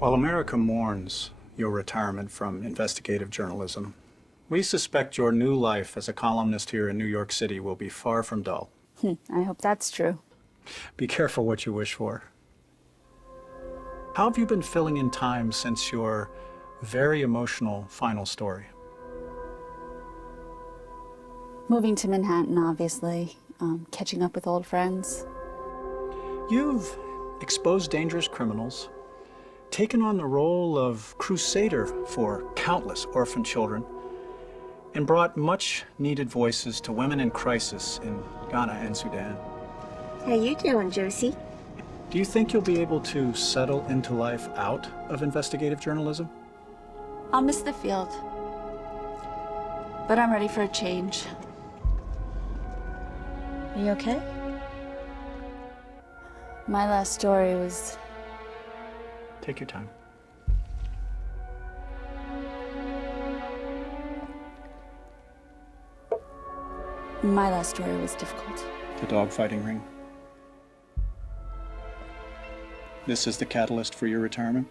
While America mourns your retirement from investigative journalism, we suspect your new life as a columnist here in New York City will be far from dull. I hope that's true. Be careful what you wish for. How have you been filling in time since your very emotional final story? Moving to Manhattan, obviously. Catching up with old friends. You've exposed dangerous criminals, taken on the role of crusader for countless orphan children, and brought much-needed voices to women in crisis in Ghana and Sudan. How you doing, Josie? Do you think you'll be able to settle into life out of investigative journalism? I'll miss the field. But I'm ready for a change. Are you okay? My last story was... Take your time. My last story was difficult. The dogfighting ring. This is the catalyst for your retirement?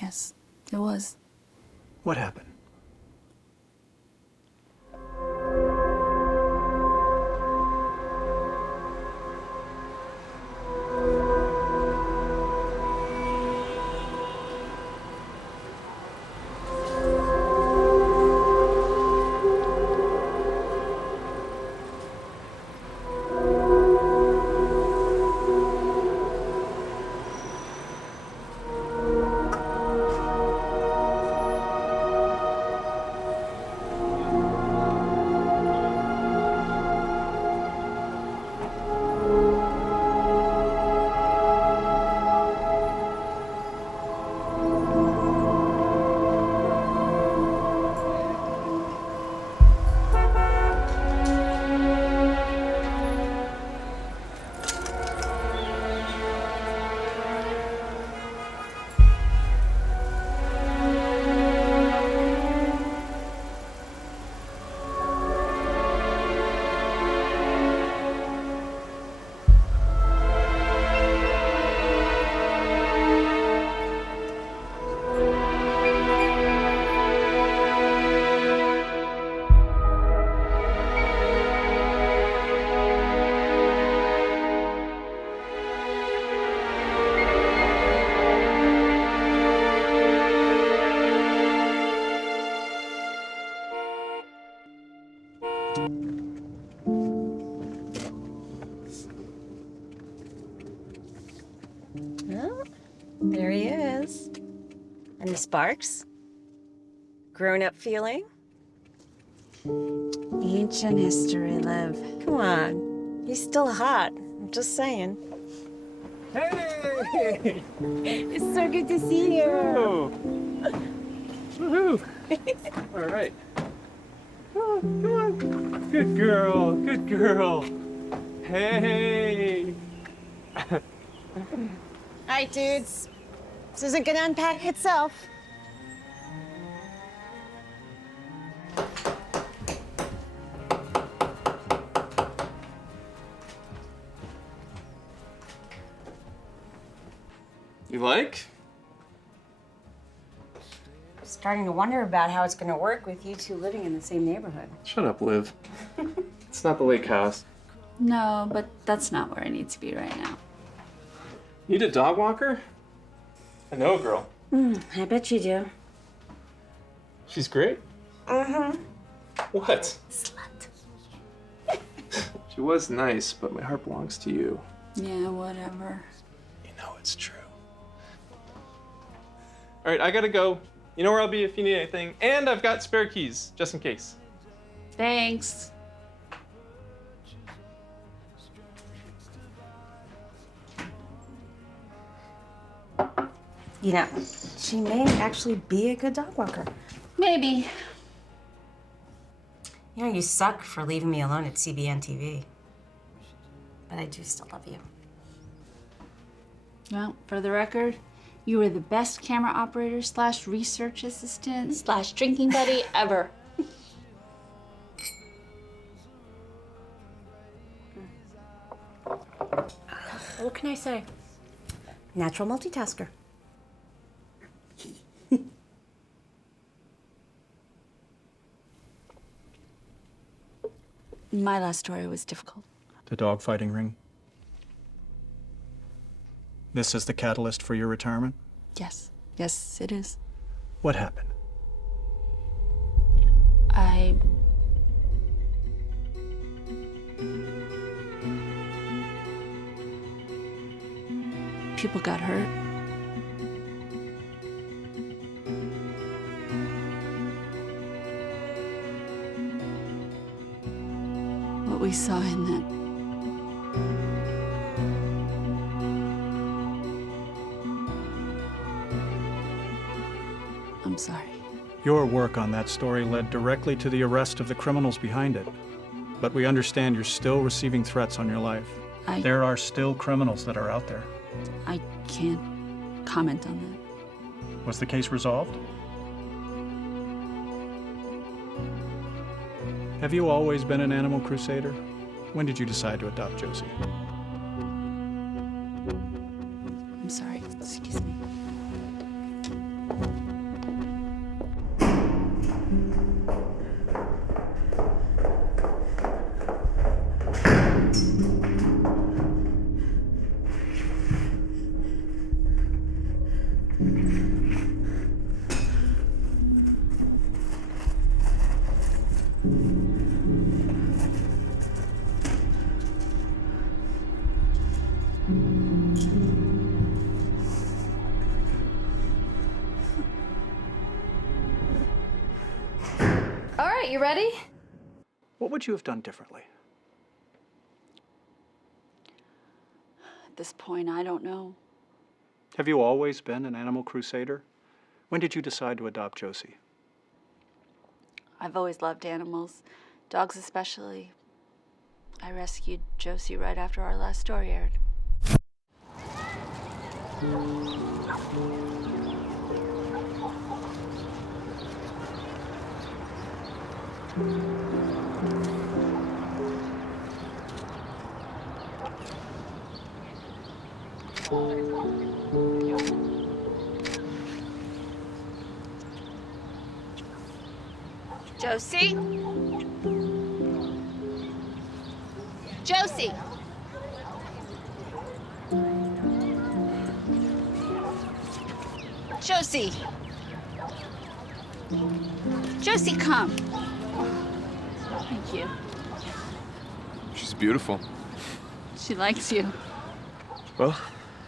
Yes, it was. What happened? Oh, there he is. Any sparks? Grown-up feeling? Ancient history, Liv. Come on. He's still hot. I'm just saying. Hey! It's so good to see you. Oh. Woohoo! All right. Oh, come on. Good girl. Good girl. Hey! All right, dudes. This isn't gonna unpack itself. You like? Starting to wonder about how it's gonna work with you two living in the same neighborhood. Shut up, Liv. It's not the lake house. No, but that's not where I need to be right now. Need a dog walker? I know a girl. I bet you do. She's great. Mm-hmm. What? Slut. She was nice, but my heart belongs to you. Yeah, whatever. You know it's true. All right, I gotta go. You know where I'll be if you need anything. And I've got spare keys, just in case. Thanks. You know, she may actually be a good dog walker. Maybe. You know, you suck for leaving me alone at CBN TV. But I do still love you. Well, for the record, you were the best camera operator / research assistant / drinking buddy ever. What can I say? Natural multitasker. My last story was difficult. The dogfighting ring? This is the catalyst for your retirement? Yes. Yes, it is. What happened? People got hurt. What we saw in that I'm sorry. Your work on that story led directly to the arrest of the criminals behind it. But we understand you're still receiving threats on your life. There are still criminals that are out there. I can't comment on that. Was the case resolved? Have you always been an animal crusader? When did you decide to adopt Josie? I'm sorry. Excuse me. All right, you ready? What would you have done differently? At this point, I don't know. Have you always been an animal crusader? When did you decide to adopt Josie? I've always loved animals, dogs especially. I rescued Josie right after our last story aired. Josie? Josie! Josie! Josie, come. Thank you. She's beautiful. She likes you. Well,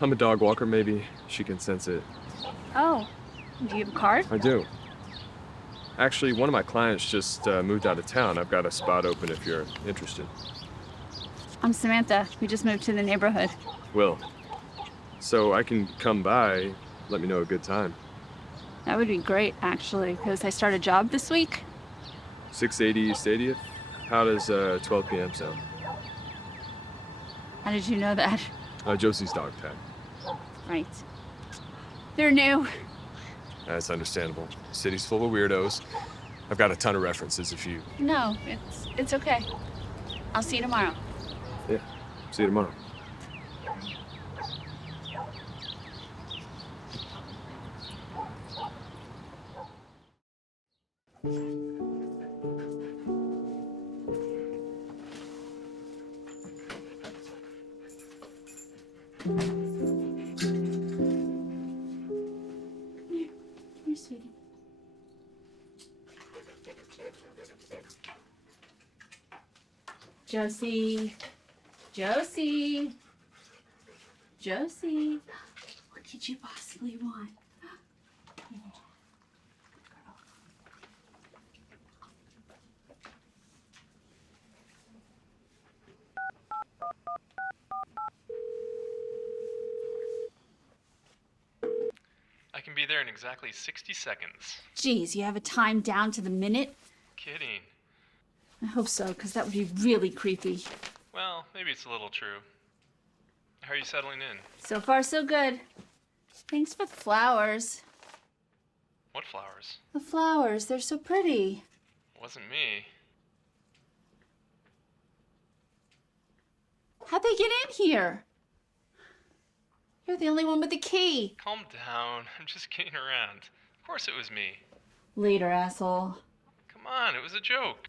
I'm a dog walker. Maybe she can sense it. Oh, do you have a card? I do. Actually, one of my clients just moved out of town. I've got a spot open if you're interested. I'm Samantha. We just moved to the neighborhood. Will. So I can come by, let me know a good time. That would be great, actually, because I start a job this week. 680 East 80th? How does 12 p.m. sound? How did you know that? Josie's dog tag. Right. They're new. That's understandable. The city's full of weirdos. I've got a ton of references if you... No, it's okay. I'll see you tomorrow. Yeah, see you tomorrow. Here, sweetie. Josie. Josie. Josie. What could you possibly want? I can be there in exactly 60 seconds. Geez, you have it timed down to the minute? Kidding. I hope so, because that would be really creepy. Well, maybe it's a little true. How are you settling in? So far, so good. Thanks for the flowers. What flowers? The flowers, they're so pretty. It wasn't me. How'd they get in here? You're the only one with the key. Calm down. I'm just kidding around. Of course it was me. Later, asshole. Come on, it was a joke.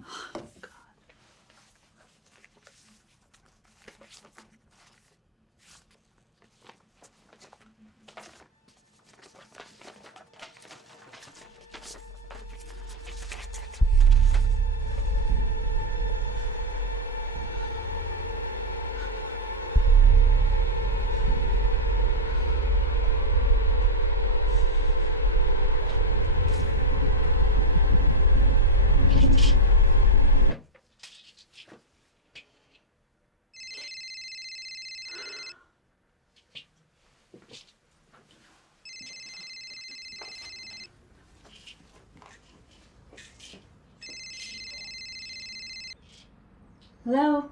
Hello?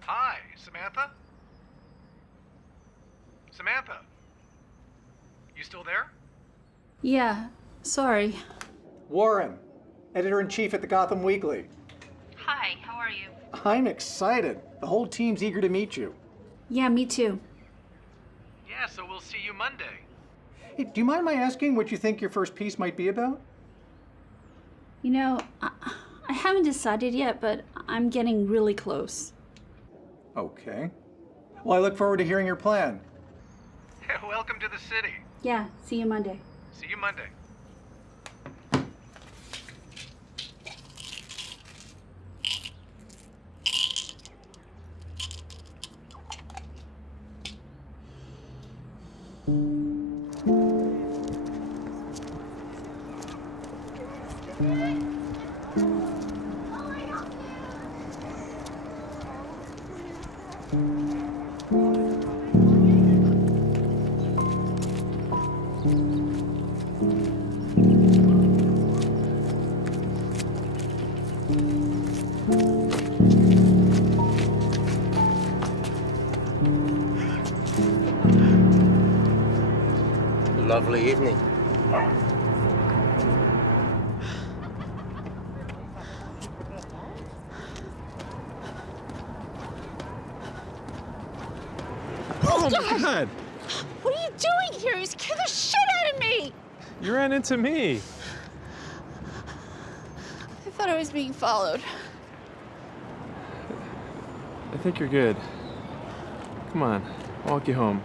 Hi, Samantha? Samantha? You still there? Yeah, sorry. Warren, editor-in-chief at the Gotham Weekly. Hi, how are you? I'm excited. The whole team's eager to meet you. Yeah, me too. Yeah, so we'll see you Monday. Hey, do you mind my asking what you think your first piece might be about? You know, I haven't decided yet, but I'm getting really close. Okay. Well, I look forward to hearing your plan. Welcome to the city. Yeah, see you Monday. See you Monday. Lovely evening. Oh my God! What are you doing here? You scared the shit out of me! You ran into me. I thought I was being followed. I think you're good. Come on, I'll walk you home.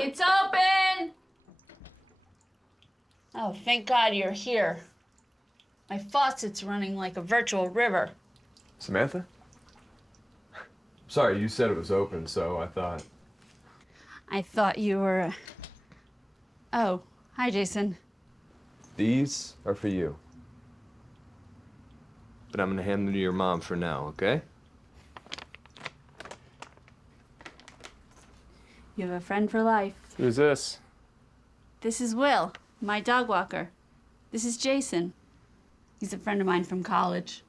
It's open! Oh, thank God you're here. My faucet's running like a virtual river. Samantha? Sorry, you said it was open, so I thought. I thought you were... Oh, hi, Jason. These are for you. But I'm gonna hand them to your mom for now, okay? You have a friend for life. Who's this? This is Will, my dog walker. This is Jason. He's a friend of mine from college.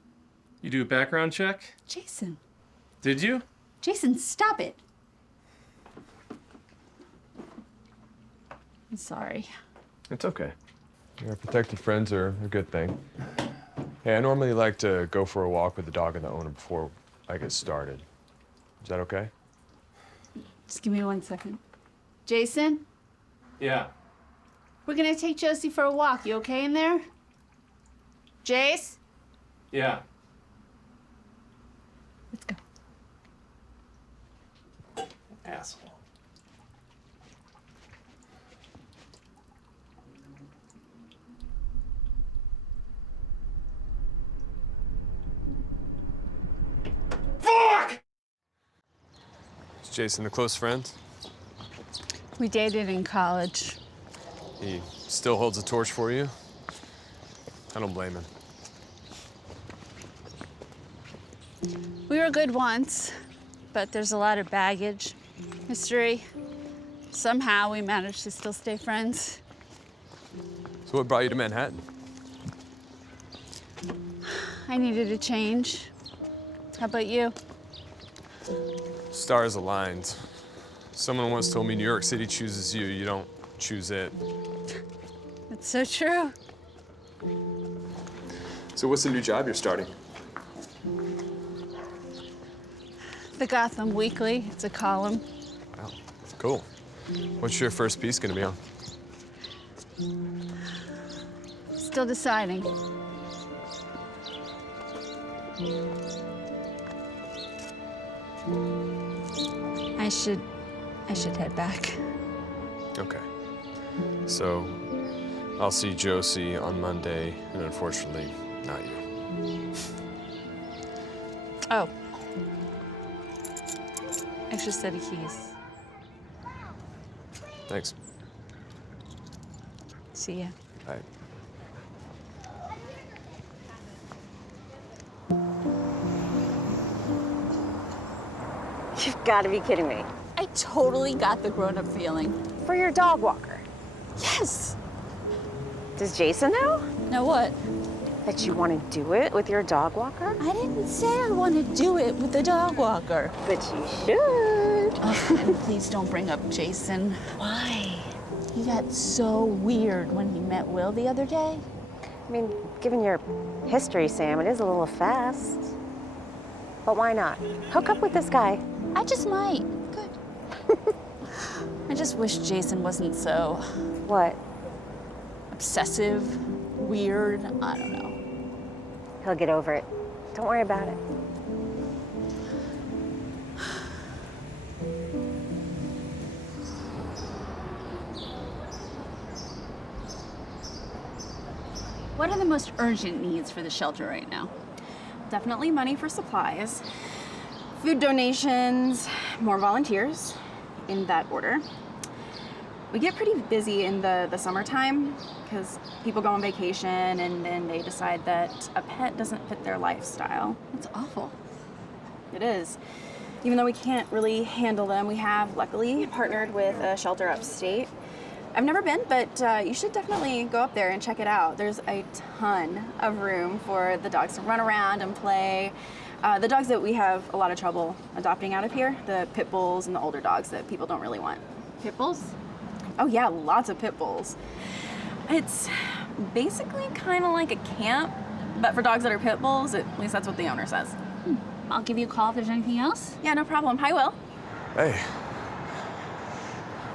You do a background check? Jason. Did you? Jason, stop it. I'm sorry. It's okay. Your protected friends are a good thing. Hey, I normally like to go for a walk with the dog and the owner before I get started. Is that okay? Just give me 1 second. Jason, Yeah. we're gonna take Josie for a walk. You okay in there? Jace? Yeah. Let's go. Asshole. Fuck! Is Jason a close friend? We dated in college. He still holds a torch for you? I don't blame him. We were good once, but there's a lot of baggage, history. Somehow we managed to still stay friends. So what brought you to Manhattan? I needed a change. How about you? Stars aligned. Someone once told me New York City chooses you, you don't choose it. That's so true. So what's the new job you're starting? The Gotham Weekly. It's a column. Wow, cool. What's your first piece gonna be on? Still deciding. I should head back. Okay. So I'll see Josie on Monday, and unfortunately, not you. Oh. Extra set of keys. Thanks. See ya. Bye. You've got to be kidding me. I totally got the grown-up feeling. For your dog walker. Yes! Does Jason know Now what? that you want to do it with your dog walker? I didn't say I want to do it with the dog walker. But you should. And please don't bring up Jason. Why? He got so weird when he met Will the other day. I mean, given your history, Sam, it is a little fast. But why not? Hook up with this guy. I just might. Good. I just wish Jason wasn't so What? obsessive, weird. I don't know. He'll get over it. Don't worry about it. What are the most urgent needs for the shelter right now? Definitely money for supplies, food donations, more volunteers, in that order. We get pretty busy in the summertime because people go on vacation and then they decide that a pet doesn't fit their lifestyle. It's awful. It is. Even though we can't really handle them, we have luckily partnered with a shelter upstate. I've never been, but you should definitely go up there and check it out. There's a ton of room for the dogs to run around and play. The dogs that we have a lot of trouble adopting out of here, the pit bulls and the older dogs that people don't really want. Pit bulls? Oh yeah, lots of pit bulls. It's basically kind of like a camp, but for dogs that are pit bulls, at least that's what the owner says. I'll give you a call if there's anything else. Yeah, no problem. Hi, Will. Hey.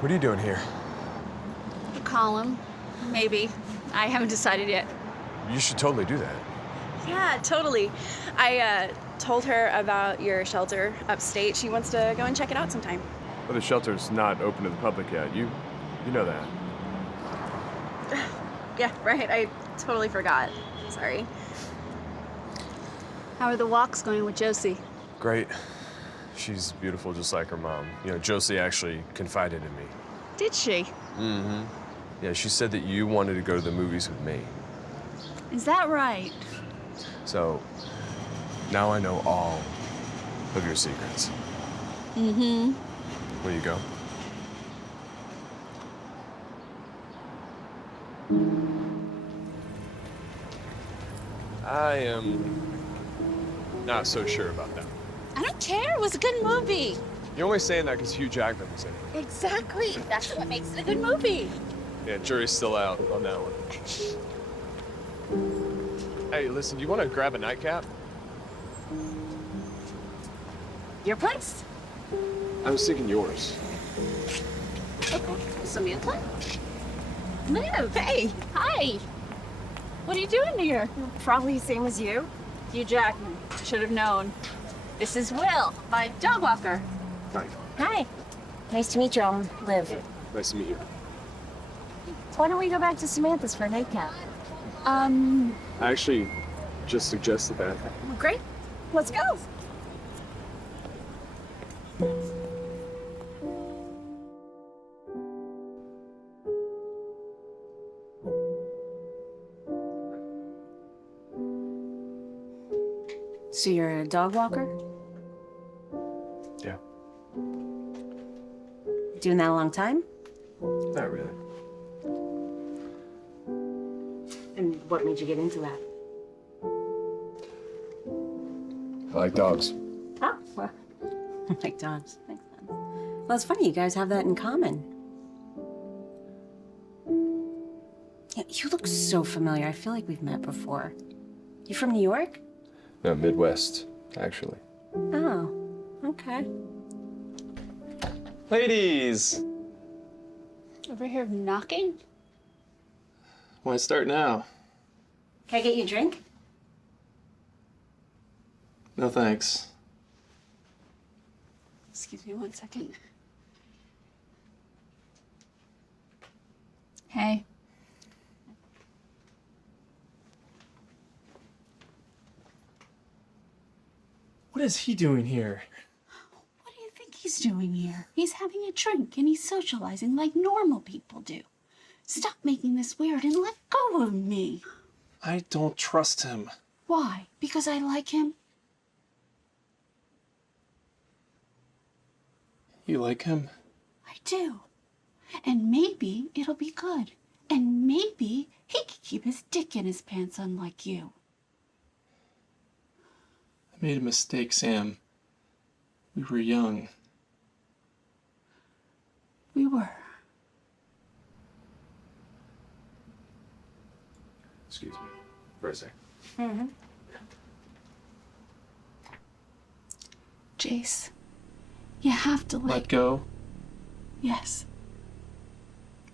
What are you doing here? A column, maybe. I haven't decided yet. You should totally do that. Yeah, totally. I told her about your shelter upstate. She wants to go and check it out sometime. Well, the shelter's not open to the public yet. You know that. Yeah, right. I totally forgot. Sorry. How are the walks going with Josie? Great. She's beautiful just like her mom. You know, Josie actually confided in me. Did she? Mm-hmm. Yeah, she said that you wanted to go to the movies with me. Is that right? So, now I know all of your secrets. Mm-hmm. Will you go? I am not so sure about that. I don't care. It was a good movie. You're only saying that because Hugh Jackman was in it. Exactly. That's what makes it a good movie. Yeah, jury's still out on that one. Hey, listen, do you want to grab a nightcap? Your place? I was thinking yours. Okay. Samantha? Liv. Hey. Hi. What are you doing here? Probably same as you. Hugh Jackman. Should have known. This is Will, my dog walker. Hi. Hi. Nice to meet you. I'm Liv. Nice to meet you. Why don't we go back to Samantha's for a nightcap? I actually just suggested that. Great. Let's go. So you're a dog walker? Yeah. Doing that a long time? Not really. And what made you get into that? I like dogs. Ah, well, I like dogs. Makes sense. Well, it's funny, you guys have that in common. Yeah, you look so familiar. I feel like we've met before. You from New York? No, Midwest, actually. Oh, okay. Ladies, Over here knocking? why start now? Can I get you a drink? No thanks. Excuse me 1 second. Hey. What is he doing here? What do you think he's doing here? He's having a drink and he's socializing like normal people do. Stop making this weird and let go of me. I don't trust him. Why? Because I like him? You like him? I do. And maybe it'll be good. And maybe he can keep his dick in his pants unlike you. I made a mistake, Sam. We were young. We were. Excuse me for a sec. Mm-hmm. Jace, you have to Let go? Yes.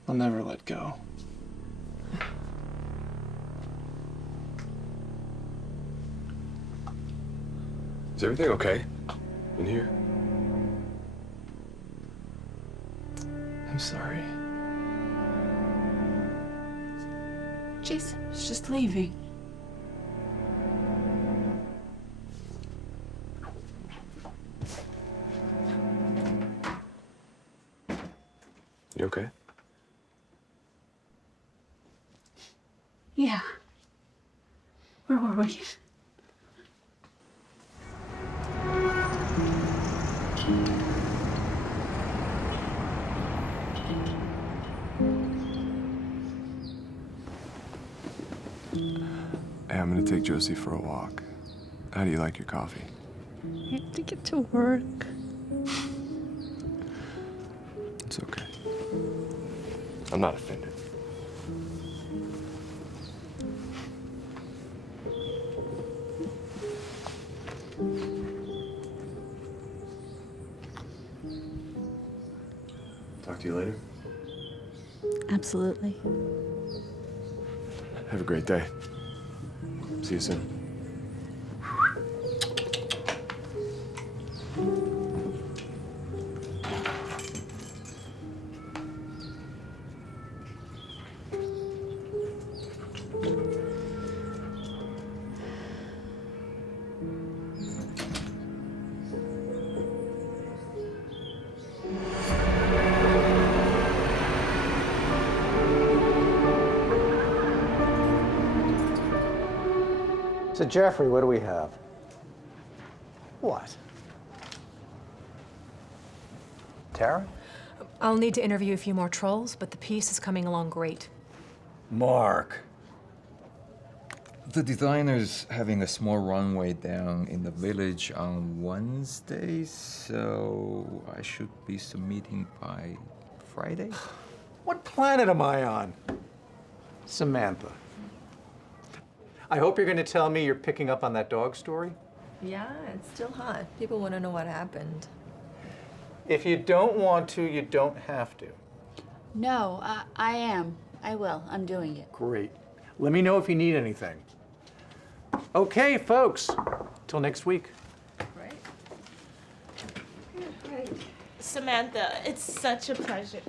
I'll never let go. Is everything okay in here? I'm sorry. Jason was just leaving. You okay? Yeah. Where were we? Hey, I'm gonna take Josie for a walk. How do you like your coffee? I have to get to work. It's okay. I'm not offended. Talk to you later. Absolutely. Have a great day. See you soon. So, Jeffrey, what do we have? What? Tara? I'll need to interview a few more trolls, but the piece is coming along great. Mark. The designer's having a small runway down in the village on Wednesday, so I should be submitting by Friday. What planet am I on? Samantha. I hope you're going to tell me you're picking up on that dog story. Yeah, it's still hot. People want to know what happened. If you don't want to, you don't have to. No, I am. I will. I'm doing it. Great. Let me know if you need anything. Okay, folks. Till next week. Right. Samantha, it's such a pleasure.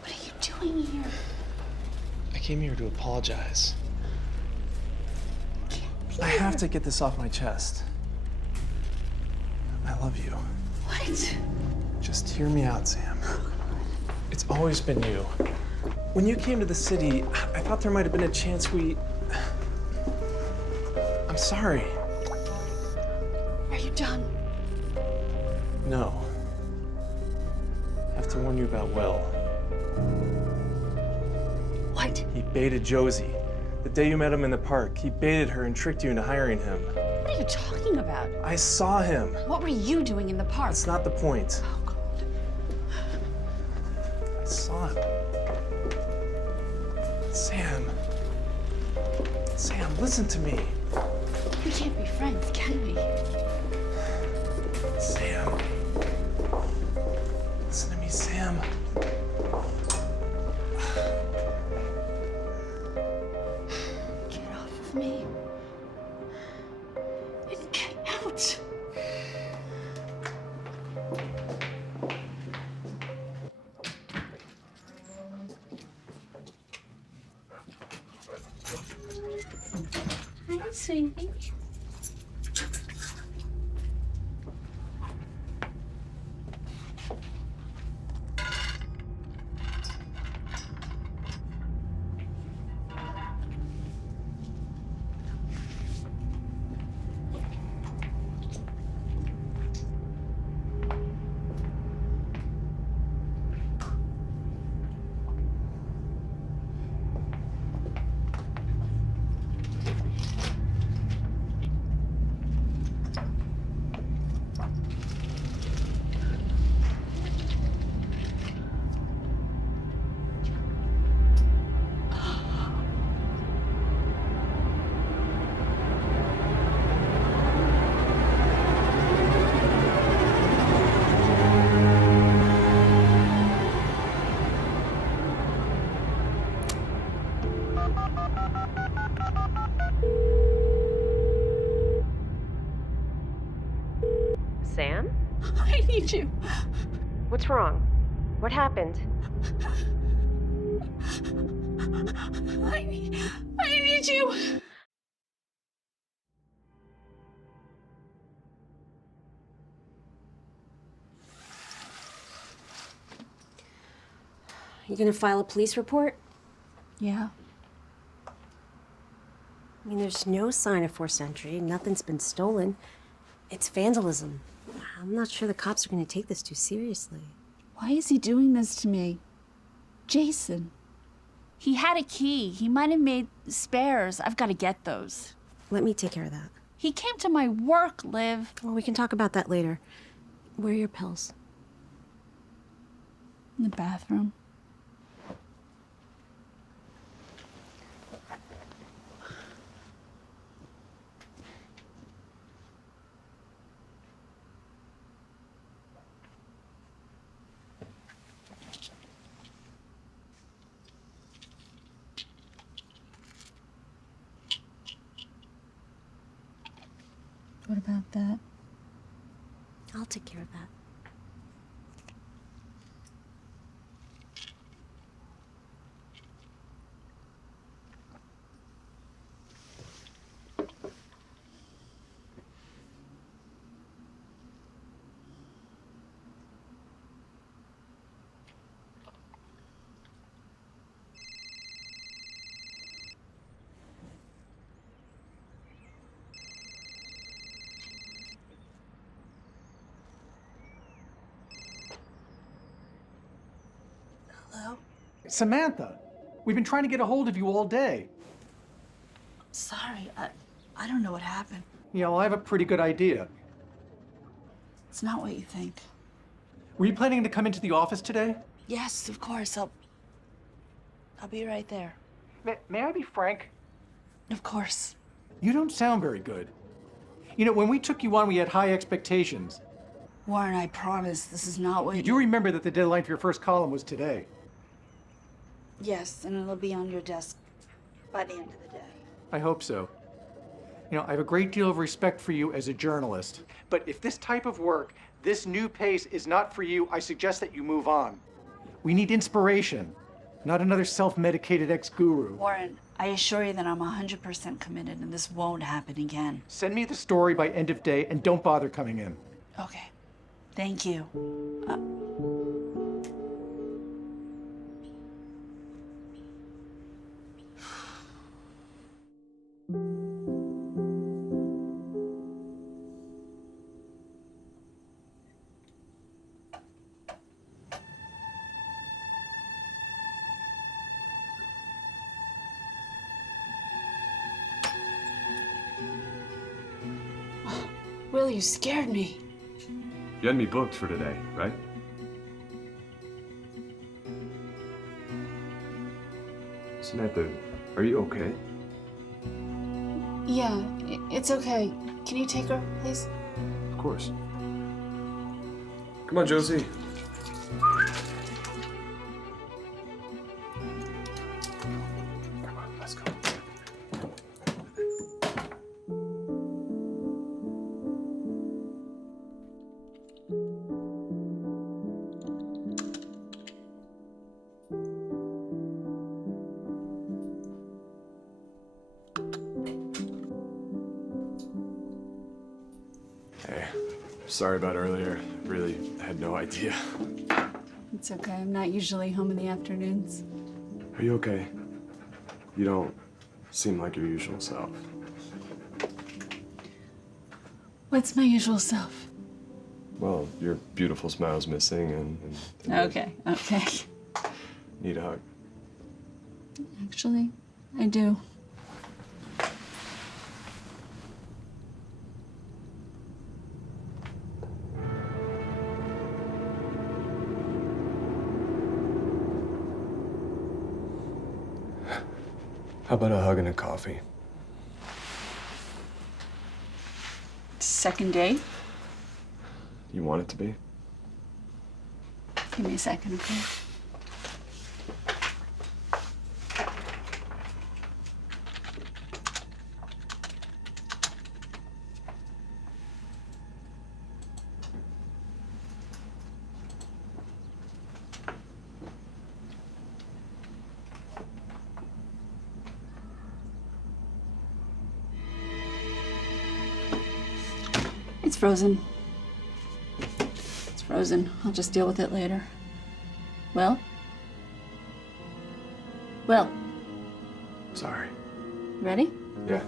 What are you doing here? I came here to apologize. I have to get this off my chest. I love you. What? Just hear me out, Sam. It's always been you. When you came to the city, I thought there might have been a chance we... I'm sorry. Are you done? No. I have to warn you about Will. What? What? He baited Josie. The day you met him in the park, he baited her and tricked you into hiring him. What are you talking about? I saw him. What were you doing in the park? That's not the point. Oh, God. I saw him. Sam. Sam, listen to me. We can't be friends, can we? Sam. Listen to me, Sam. Get off of me. And get out. Hi, sweetie. Sam? I need you. What's wrong? What happened? I need you. You gonna file a police report? Yeah. I mean, there's no sign of forced entry. Nothing's been stolen. It's vandalism. I'm not sure the cops are gonna take this too seriously. Why is he doing this to me? Jason. He had a key. He might have made spares. I've got to get those. Let me take care of that. He came to my work, Liv. Well, we can talk about that later. Where are your pills? In the bathroom. What about that? I'll take care of that. Hello? Samantha, we've been trying to get a hold of you all day. Sorry, I don't know what happened. Yeah, well, I have a pretty good idea. It's not what you think. Were you planning to come into the office today? Yes, of course. I'll be right there. May I be frank? Of course. You don't sound very good. You know, when we took you on, we had high expectations. Warren, I promise this is not what You do remember that the deadline for your first column was today. Yes, and it'll be on your desk by the end of the day. I hope so. You know, I have a great deal of respect for you as a journalist. But if this type of work, this new pace is not for you, I suggest that you move on. We need inspiration, not another self-medicated ex-guru. Warren, I assure you that I'm 100% committed and this won't happen again. Send me the story by end of day and don't bother coming in. Okay. Thank you. Will, you scared me. You had me booked for today, right? Samantha, are you okay? Yeah, it's okay. Can you take her, please? Of course. Come on, Josie. Come on, let's go. Hey, sorry about earlier. Really had no idea. It's okay. I'm not usually home in the afternoons. Are you okay? You don't seem like your usual self. What's my usual self? Well, your beautiful smile's missing and Okay. need a hug. Actually, I do. How about a hug and a coffee? Second date? You want it to be? Give me a second, okay? It's frozen. It's frozen. I'll just deal with it later. Will? Will, Sorry. ready? Yeah.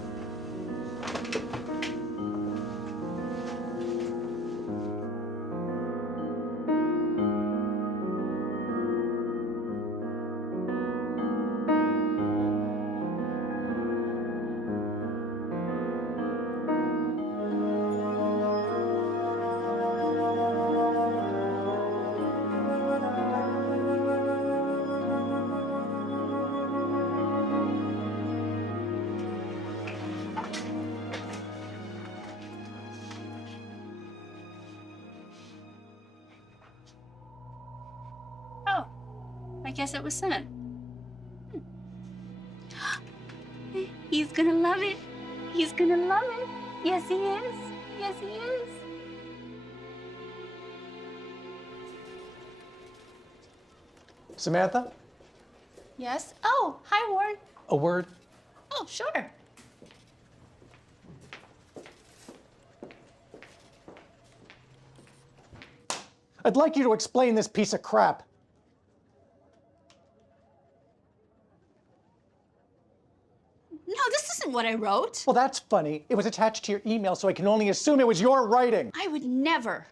Oh, I guess it was sent. He's gonna love it. He's gonna love it. Yes, he is. Yes, he is. Samantha, Yes? Oh, hi, Warren. a word? Oh, sure. I'd like you to explain this piece of crap. No, this isn't what I wrote. Well, that's funny. It was attached to your email, so I can only assume it was your writing. I would never.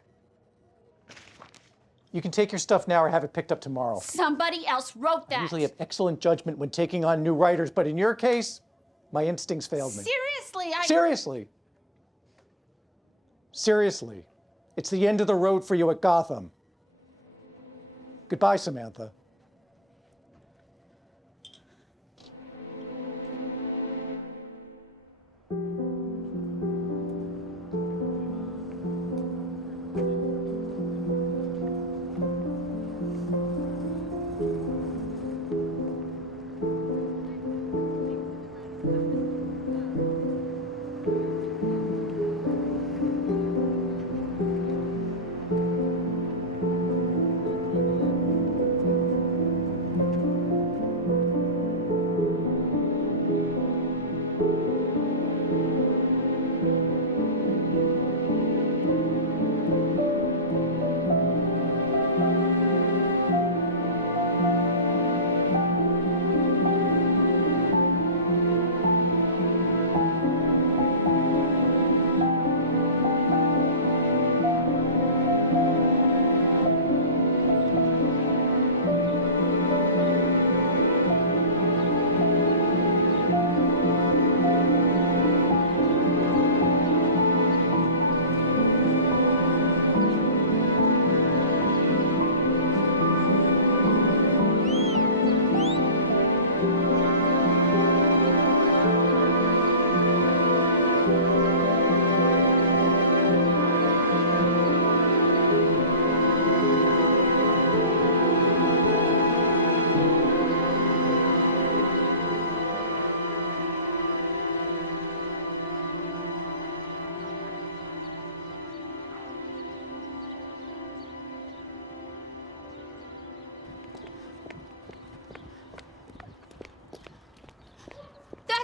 You can take your stuff now or have it picked up tomorrow. Somebody else wrote that. I usually have excellent judgment when taking on new writers, but in your case, my instincts failed me. Seriously, Seriously. Seriously. It's the end of the road for you at Gotham. Goodbye, Samantha.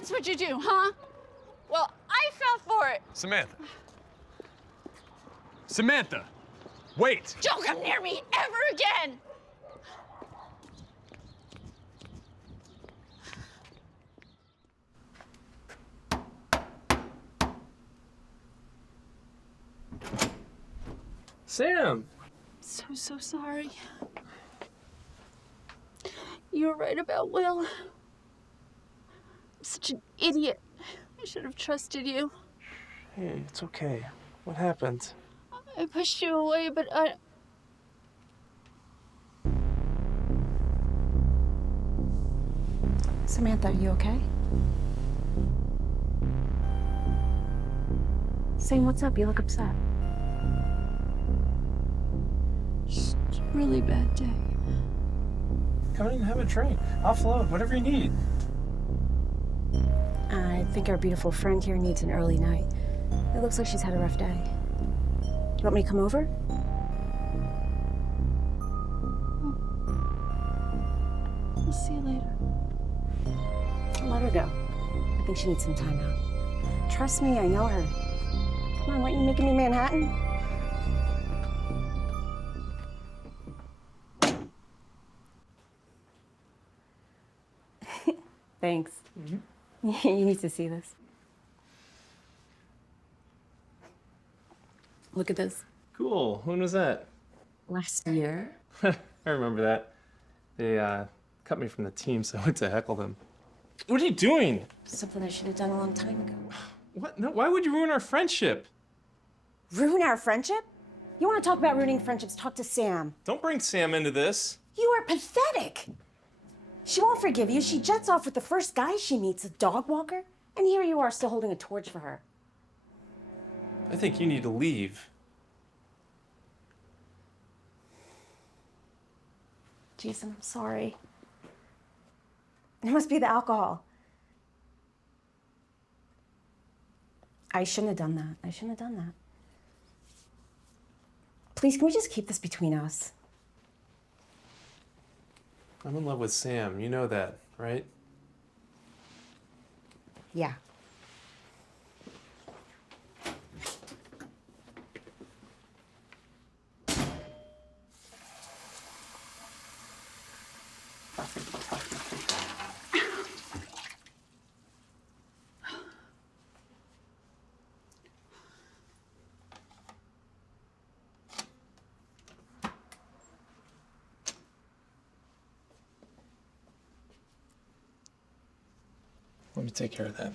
That's what you do, huh? Well, I fell for it. Samantha. Samantha! Wait! Don't come near me ever again! Sam! So sorry. You were right about Will. I'm such an idiot. I should have trusted you. Hey, it's okay. What happened? I pushed you away, but I... Samantha, are you okay? Sam, what's up? You look upset. Just a really bad day. Come in and have a drink. I'll float, whatever you need. I think our beautiful friend here needs an early night. It looks like she's had a rough day. You want me to come over? I'll see you later. Let her go. I think she needs some time out. Trust me, I know her. Come on, weren't you making me Manhattan? Thanks. You need to see this. Look at this. Cool. When was that? Last year. I remember that. They cut me from the team, so I went to heckle them. What are you doing? Something I should have done a long time ago. What? No, why would you ruin our friendship? Ruin our friendship? You want to talk about ruining friendships? Talk to Sam. Don't bring Sam into this. You are pathetic. She won't forgive you. She jets off with the first guy she meets, a dog walker. And here you are still holding a torch for her. I think you need to leave. Jason, I'm sorry. It must be the alcohol. I shouldn't have done that. I shouldn't have done that. Please, can we just keep this between us? I'm in love with Sam. You know that, right? Yeah. Let me take care of that.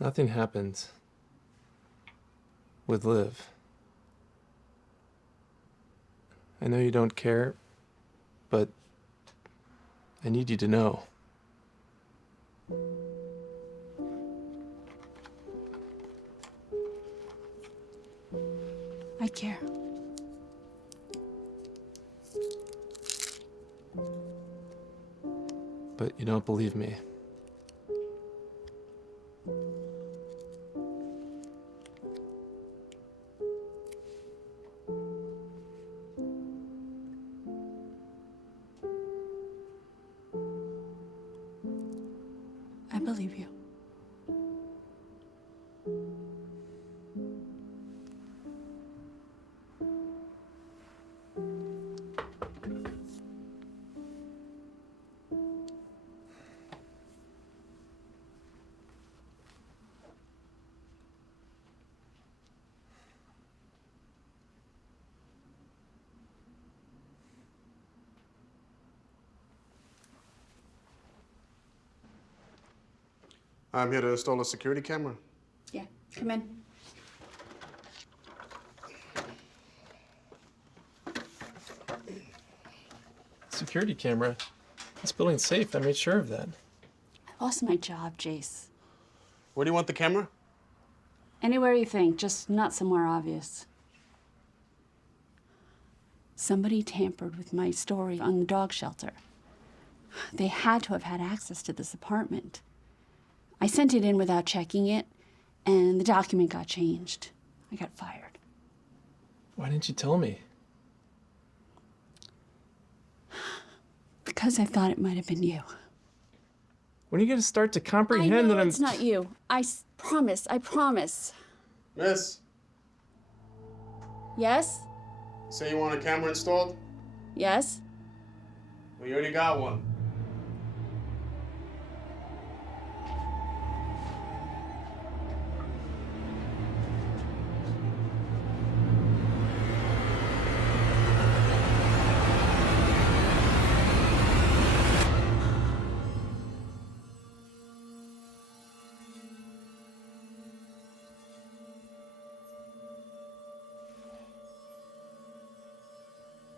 Nothing happened with Liv. I know you don't care, but I need you to know. I care. But you don't believe me. I believe you. I'm here to install a security camera. Yeah, come in. Security camera. This building's safe. I made sure of that. I lost my job, Jace. Where do you want the camera? Anywhere you think, just not somewhere obvious. Somebody tampered with my story on the dog shelter. They had to have had access to this apartment. I sent it in without checking it, and the document got changed. I got fired. Why didn't you tell me? Because I thought it might have been you. When are you gonna start to comprehend I know that I'm... it's not you. I promise. Miss, Yes? say you want a camera installed? Yes? We already got one.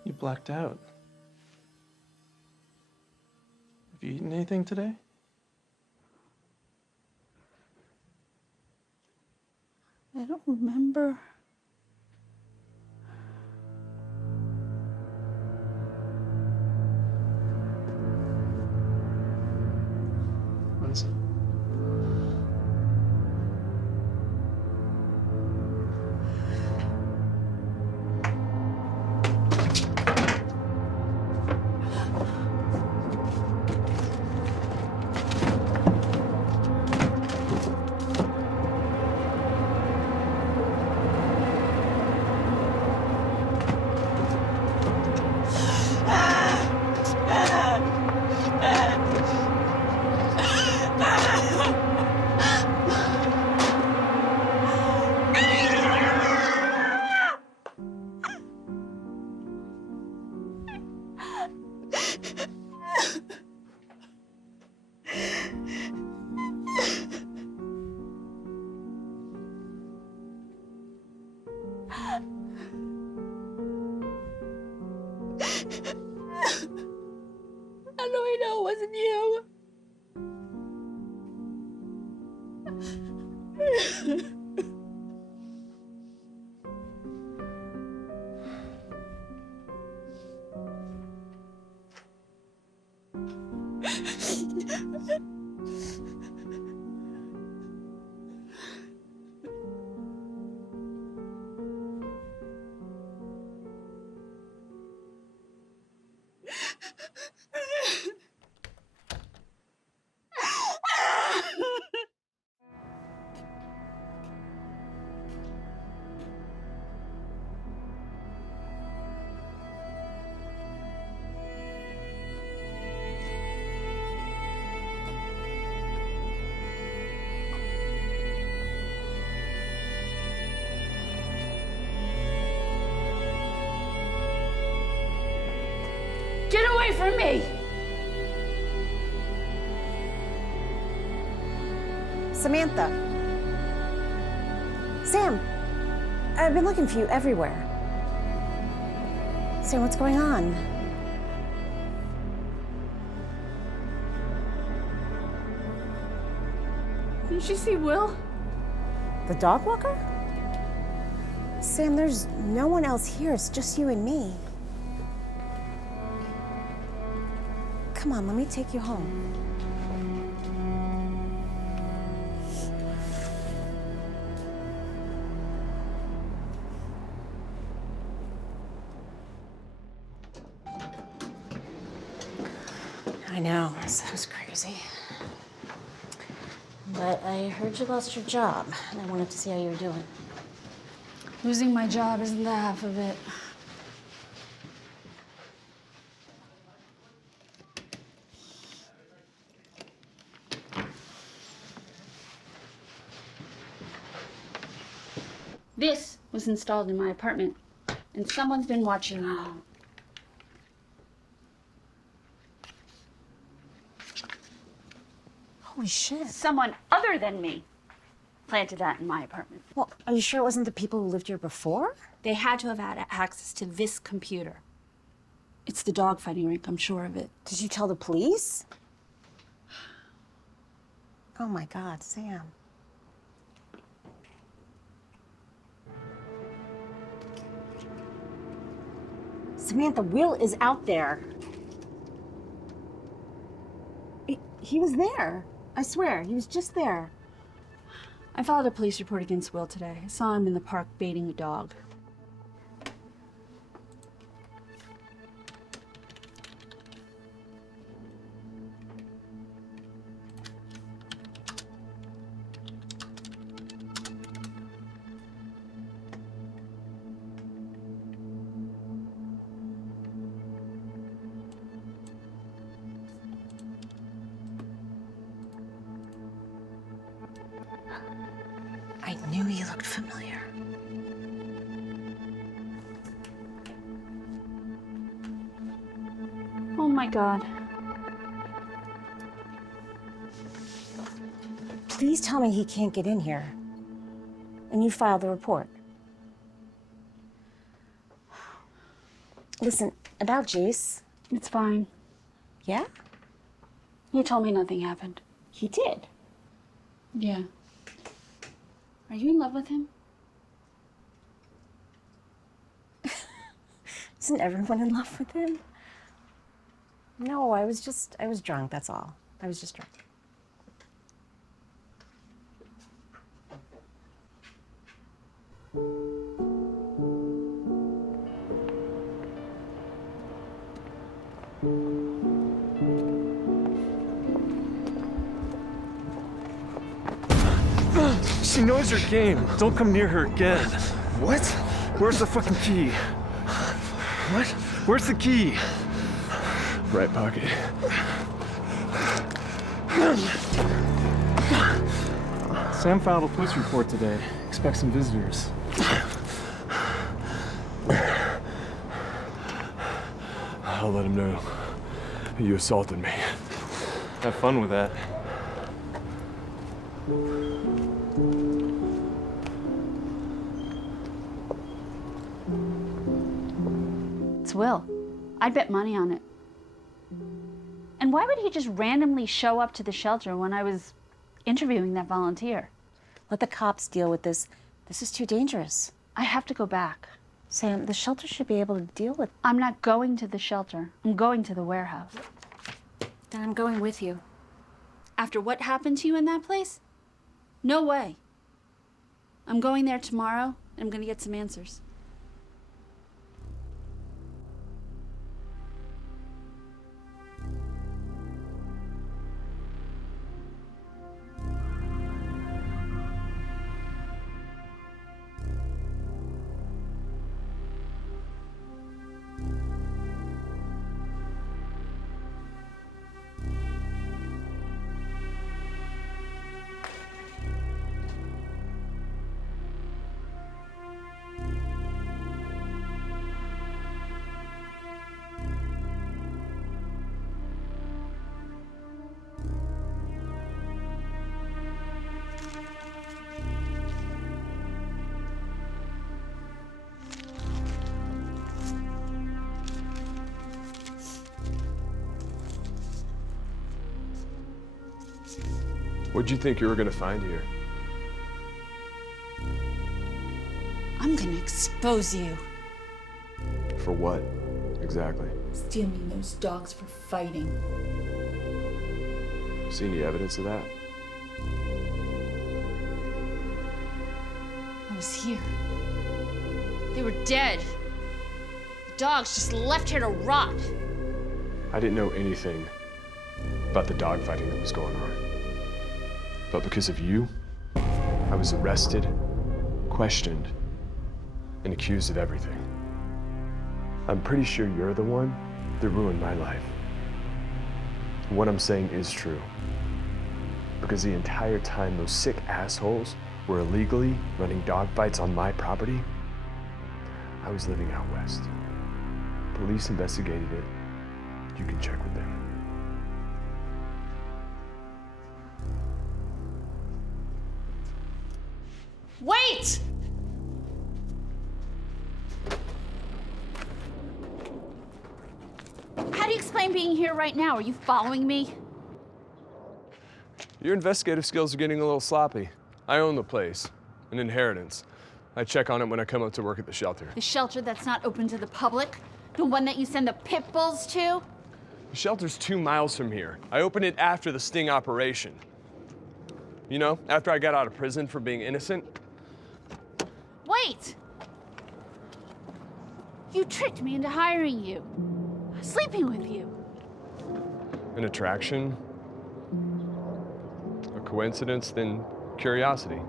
You blacked out. Have you eaten anything today? I don't remember. When's... How do I know it wasn't you? Get away from me! Samantha. Sam, I've been looking for you everywhere. Sam, what's going on? Did you see Will? The dog walker? Sam, there's no one else here. It's just you and me. Come on, let me take you home. I know, that was crazy. But I heard you lost your job, and I wanted to see how you were doing. Losing my job isn't the half of it. This was installed in my apartment, and someone's been watching me. Holy shit. Someone other than me planted that in my apartment. Well, are you sure it wasn't the people who lived here before? They had to have had access to this computer. It's the dogfighting rink, I'm sure of it. Did you tell the police? Oh my God, Sam. Samantha, Will is out there. He was there. I swear, he was just there. I filed a police report against Will today. I saw him in the park baiting a dog. I knew he looked familiar. Oh my God. Please tell me he can't get in here. And you filed the report. Listen, about Jace. It's fine. Yeah? He told me nothing happened. He did. Yeah. Are you in love with him? Isn't everyone in love with him? No, I was drunk, that's all. I was just drunk. She knows her game. Don't come near her again. What? Where's the fucking key? What? Where's the key? Right pocket. Sam filed a police report today. Expect some visitors. I'll let him know you assaulted me. Have fun with that. It's Will. I'd bet money on it. And why would he just randomly show up to the shelter when I was interviewing that volunteer? Let the cops deal with this. This is too dangerous. I have to go back. Sam, the shelter should be able to deal with. I'm not going to the shelter. I'm going to the warehouse. Then I'm going with you. After what happened to you in that place? No way. I'm going there tomorrow, and I'm going to get some answers. What'd you think you were gonna find here? I'm going to expose you. For what, exactly? Stealing those dogs for fighting. See any evidence of that? I was here. They were dead. The dogs just left here to rot. I didn't know anything about the dogfighting that was going on. But because of you, I was arrested, questioned, and accused of everything. I'm pretty sure you're the one that ruined my life. And what I'm saying is true. Because the entire time those sick assholes were illegally running dogfights on my property, I was living out west. Police investigated it. You can check with them. Wait! How do you explain being here right now? Are you following me? Your investigative skills are getting a little sloppy. I own the place, an inheritance. I check on it when I come up to work at the shelter. The shelter that's not open to the public? The one that you send the pit bulls to? The shelter's 2 miles from here. I opened it after the sting operation. You know, after I got out of prison for being innocent. Wait! You tricked me into hiring you, sleeping with you. An attraction, a coincidence, then curiosity.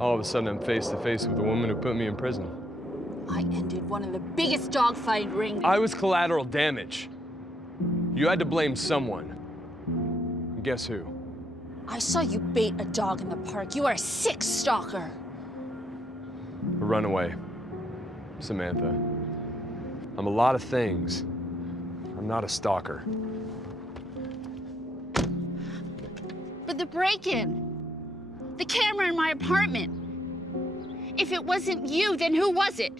All of a sudden, I'm face to face with the woman who put me in prison. I ended one of the biggest dogfight rings. I was collateral damage. You had to blame someone. And guess who? I saw you bait a dog in the park. You are a sick stalker. A runaway, Samantha. I'm a lot of things. I'm not a stalker. But the break-in, the camera in my apartment. If it wasn't you, then who was it?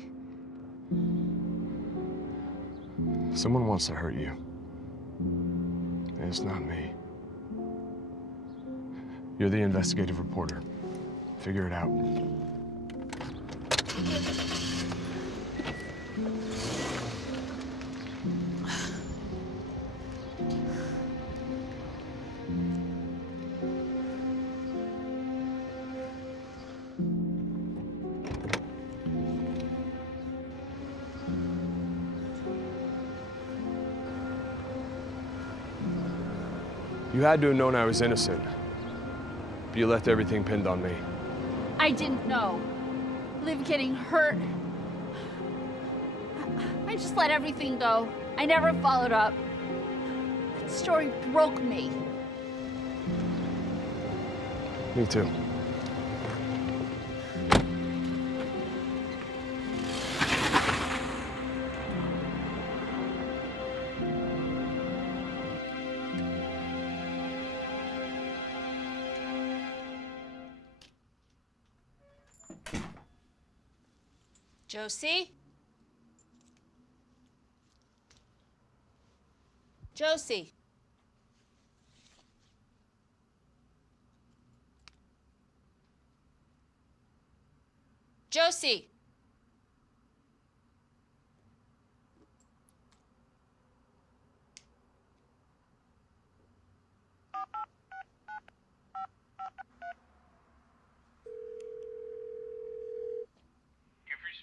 Someone wants to hurt you. And it's not me. You're the investigative reporter. Figure it out. You had to have known I was innocent. But you left everything pinned on me. I didn't know. Liv getting hurt. I just let everything go. I never followed up. That story broke me. Me too. Josie? Josie? Josie?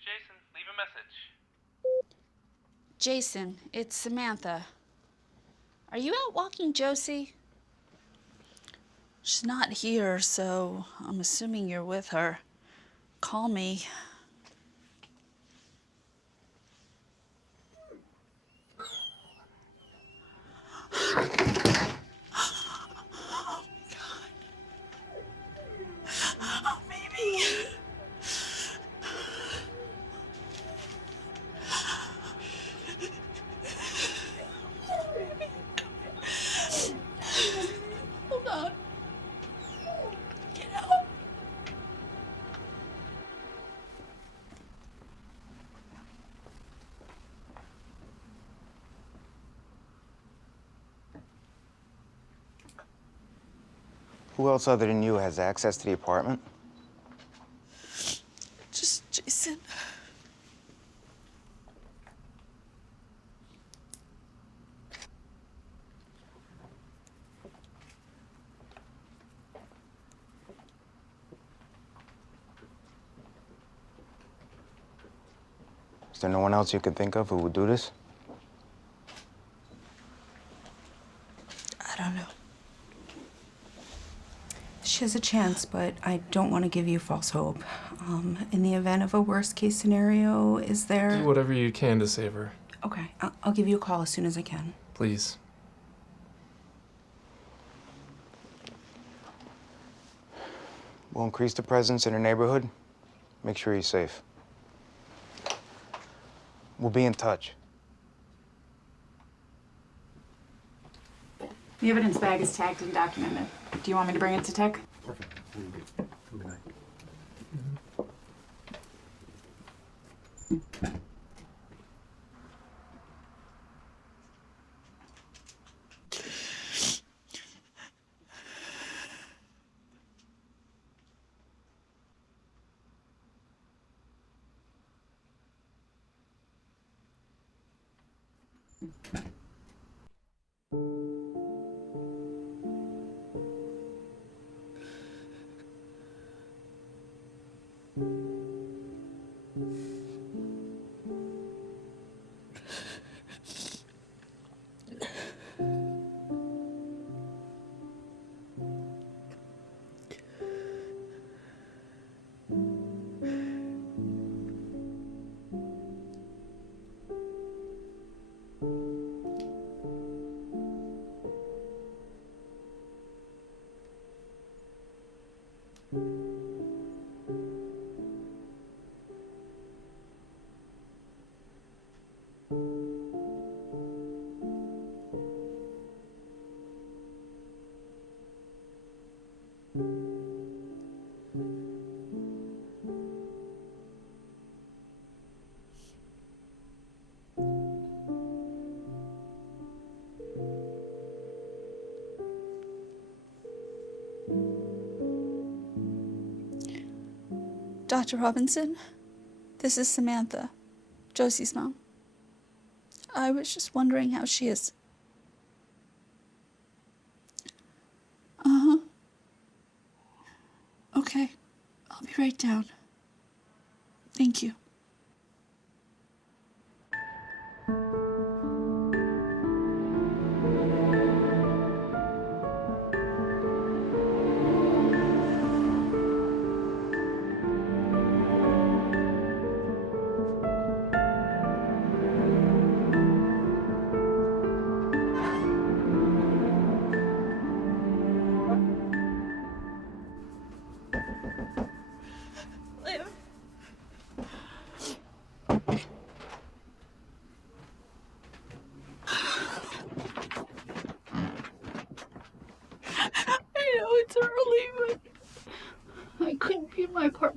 Jason, leave a message. Jason, it's Samantha. Are you out walking Josie? She's not here, so I'm assuming you're with her. Call me. Who else other than you has access to the apartment? Just Jason. Is there no one else you can think of who would do this? I don't know. She has a chance, but I don't want to give you false hope. In the event of a worst-case scenario, is there... Do whatever you can to save her. Okay, I'll give you a call as soon as I can. Please. We'll increase the presence in her neighborhood. Make sure he's safe. We'll be in touch. The evidence bag is tagged and documented. Do you want me to bring it to tech? Perfect. Dr. Robinson, this is Samantha, Josie's mom. I was just wondering how she is. Uh-huh. Okay, I'll be right down. Thank you.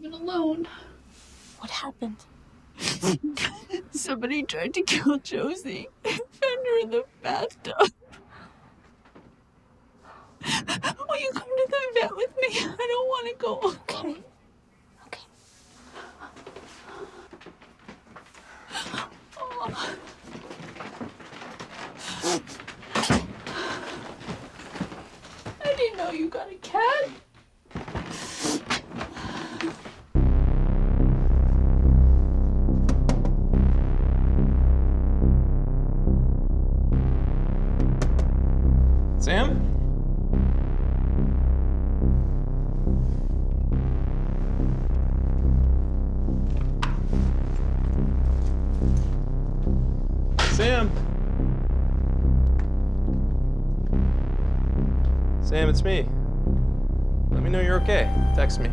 Alone. What happened? Somebody tried to kill Josie. Found her in the bathtub. Will you come to the vet with me? I don't want to go. Okay. Okay. Oh. I didn't know you got a cat. Sam? Sam? Sam, it's me. Let me know you're okay. Text me.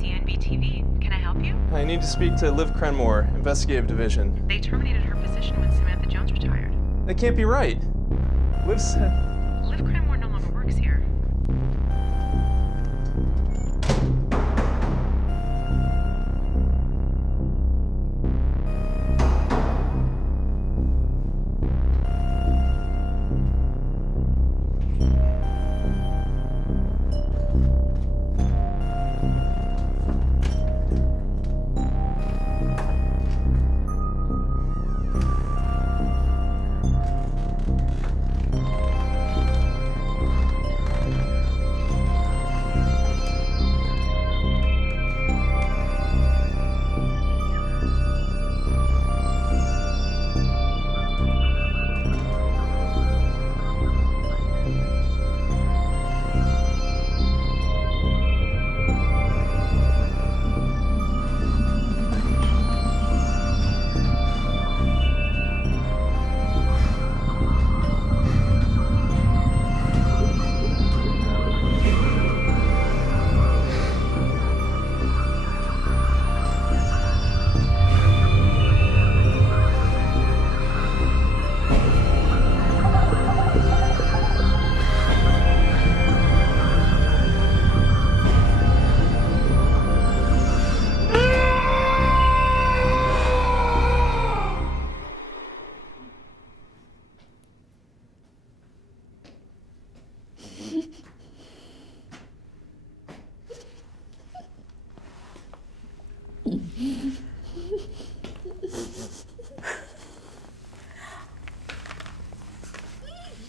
CNBTV, can I help you? I need to speak to Liv Crenmore, investigative division. They terminated her position when Samantha Jones retired. That can't be right. Liv said... Liv Crenmore no longer works here.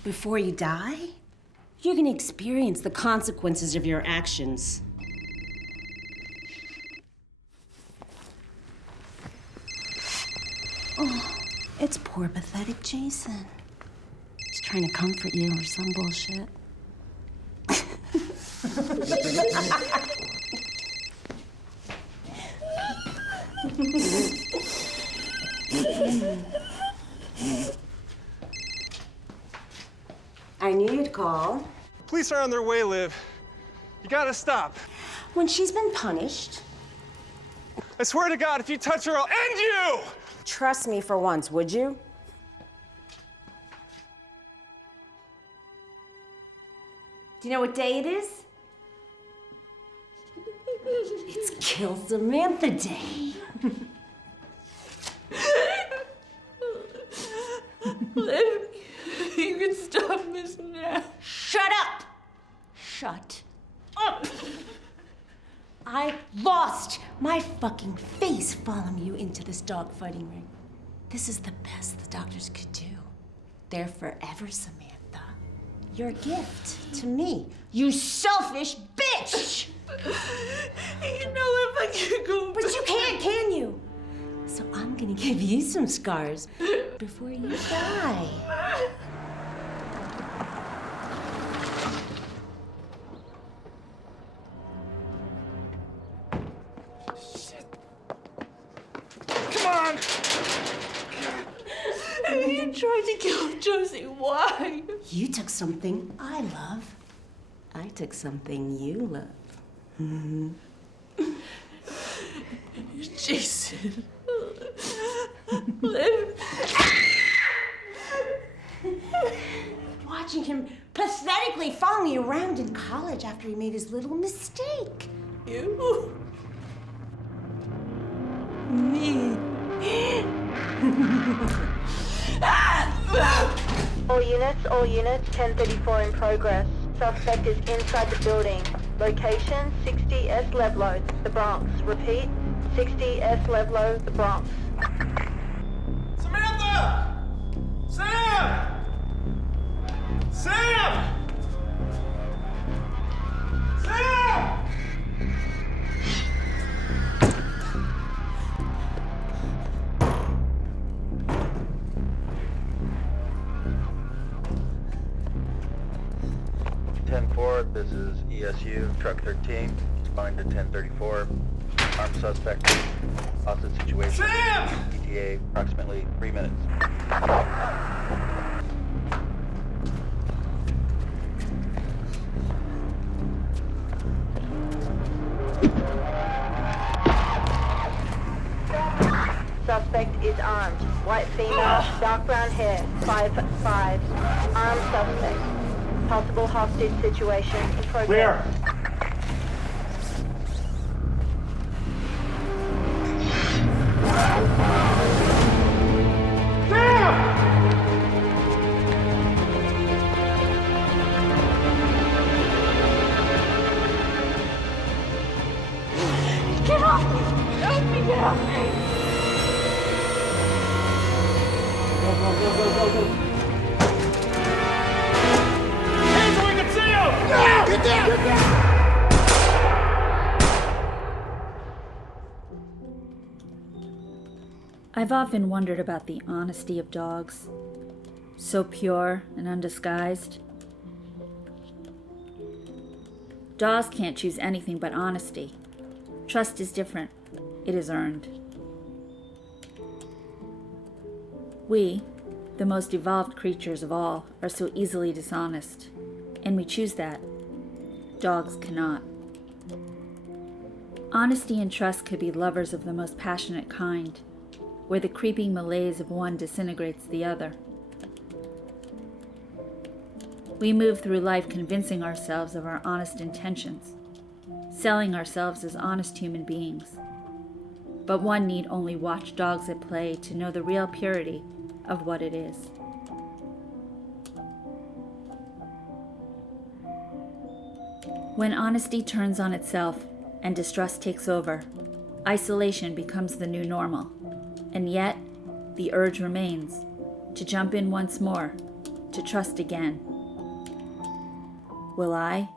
Before you die, you're gonna experience the consequences of your actions. Oh, it's poor, pathetic Jason. He's trying to comfort you or some bullshit. I knew you'd call. Police are on their way, Liv. You gotta stop. When she's been punished. I swear to God, if you touch her, I'll end you! Trust me for once, would you? Do you know what day it is? It's Kill Samantha Day. Liv, you can stop this now. Shut up! Shut up! I lost my fucking face following you into this dogfighting ring. This is the best the doctors could do. They're forever, Samantha. You're a gift to me. You selfish bitch! You know if I can go But you can't, can you? So I'm gonna give you some scars before you die. Come on! You tried to kill Josie. Why? You took something I love. I took something you love. Jason. Liv. Watching him pathetically follow me around in college after he made his little mistake. You. Me. All units, 1034 in progress. Suspect is inside the building. Location, 60 S Levlow, the Bronx. Repeat, 60 S Levlow, the Bronx. Samantha! Sam! Sam! Sam! This is ESU, truck 13, responding to 1034. Armed suspect, hostage situation. Sam! ETA approximately 3 minutes. Suspect is armed. White female, dark brown hair, 5'5". Armed suspect. Possible hostage situation in progress. Where? Get off me! Help me, get off me! Go, go, go, go, go, go. Hands so we can see him! Yeah! Get down! Get down! I've often wondered about the honesty of dogs, so pure and undisguised. Dogs can't choose anything but honesty. Trust is different. It is earned. We, the most evolved creatures of all, are so easily dishonest, and we choose that. Dogs cannot. Honesty and trust could be lovers of the most passionate kind, where the creeping malaise of one disintegrates the other. We move through life convincing ourselves of our honest intentions, selling ourselves as honest human beings. But one need only watch dogs at play to know the real purity of what it is. When honesty turns on itself and distrust takes over, isolation becomes the new normal. And yet, the urge remains to jump in once more, to trust again. Will I?